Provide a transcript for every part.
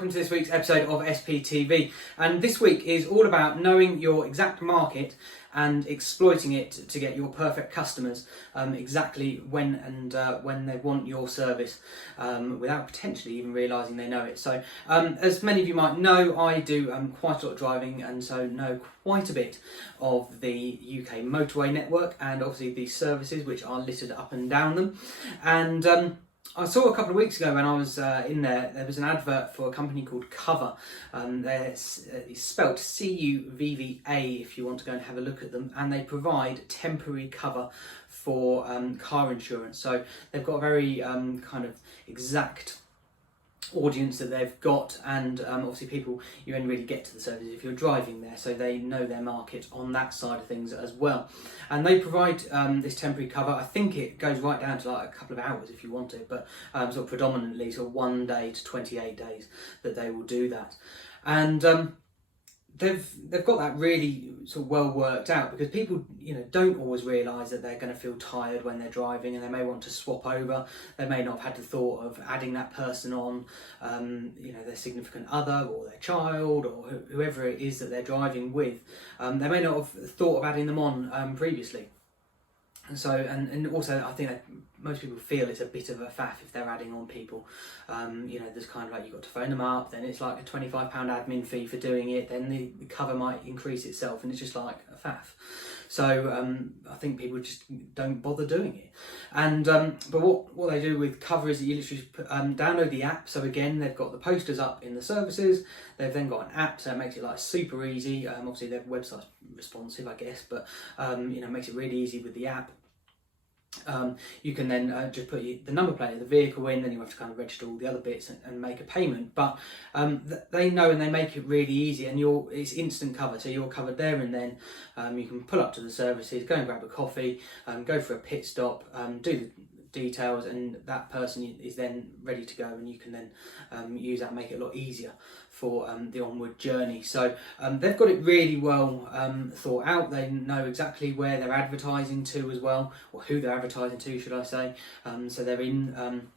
welcome to this week's episode of SPTV. And this week is all about knowing your exact market and exploiting it to get your perfect customers exactly when they want your service without potentially even realising they know it. So as many of you might know, I do quite a lot of driving, and so know quite a bit of the UK motorway network and obviously the services which are littered up and down them. And I saw a couple of weeks ago when I was in there was an advert for a company called Cuvva. It's spelt C-U-V-V-A if you want to go and have a look at them, and they provide temporary cover for car insurance. So they've got a very kind of exact audience that they've got, and obviously people, you only really get to the services if you're driving there, so they know their market on that side of things as well. And they provide this temporary cover. I think it goes right down to like a couple of hours if you want it, but sort of predominantly sort of 1 day to 28 days that they will do that. And they've got that really sort of well worked out, because people, don't always realise that they're going to feel tired when they're driving, and they may want to swap over. They may not have had the thought of adding that person on, their significant other or their child or whoever it is that they're driving with. They may not have thought of adding them on previously. And so, and also, I think that most people feel it's a bit of a faff if they're adding on people. There's kind of like, you've got to phone them up, then it's like a £25 admin fee for doing it, then the cover might increase itself, and it's just like a faff. So I think people just don't bother doing it. And but what they do with Cuvva is that you literally download the app. So again, they've got the posters up in the services. They've then got an app, so it makes it like super easy. Obviously their website's responsive, I guess, but makes it really easy with the app. You can then just put the number plate of the vehicle in, then you have to kind of register all the other bits and make a payment. But they know, and they make it really easy, and it's instant cover, so you're covered there and then. You can pull up to the services, go and grab a coffee, go for a pit stop, do the details, and that person is then ready to go, and you can then use that and make it a lot easier for the onward journey. So they've got it really well thought out. They know exactly where they're advertising to as well, or who they're advertising to, should I say. So they're in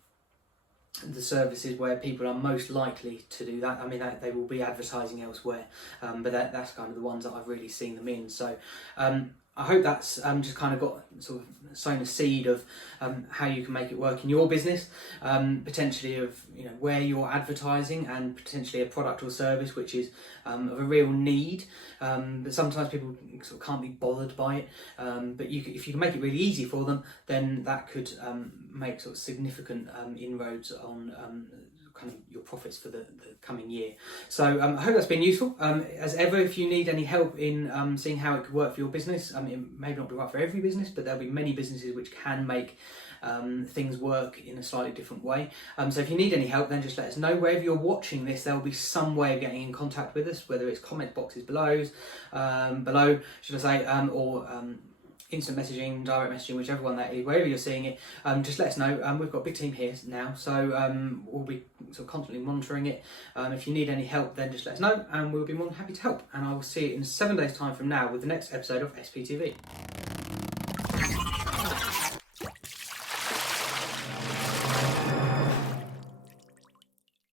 the services where people are most likely to do that. I mean, they will be advertising elsewhere, but that's kind of the ones that I've really seen them in. So I hope that's just kind of got sort of sown a seed of how you can make it work in your business, potentially of where you're advertising, and potentially a product or service which is of a real need, but sometimes people sort of can't be bothered by it. But if you can make it really easy for them, then that could make sort of significant inroads on kind of your profits for the coming year. So I hope that's been useful. As ever, if you need any help in seeing how it could work for your business, it may not be right for every business, but there'll be many businesses which can make things work in a slightly different way. So if you need any help, then just let us know. Wherever you're watching this, there will be some way of getting in contact with us, whether it's comment boxes below, should I say, or instant messaging, direct messaging, whichever one that is, wherever you're seeing it, just let us know. We've got a big team here now, so we'll be sort of constantly monitoring it. If you need any help, then just let us know, and we'll be more than happy to help. And I will see you in 7 days' time from now with the next episode of SPTV.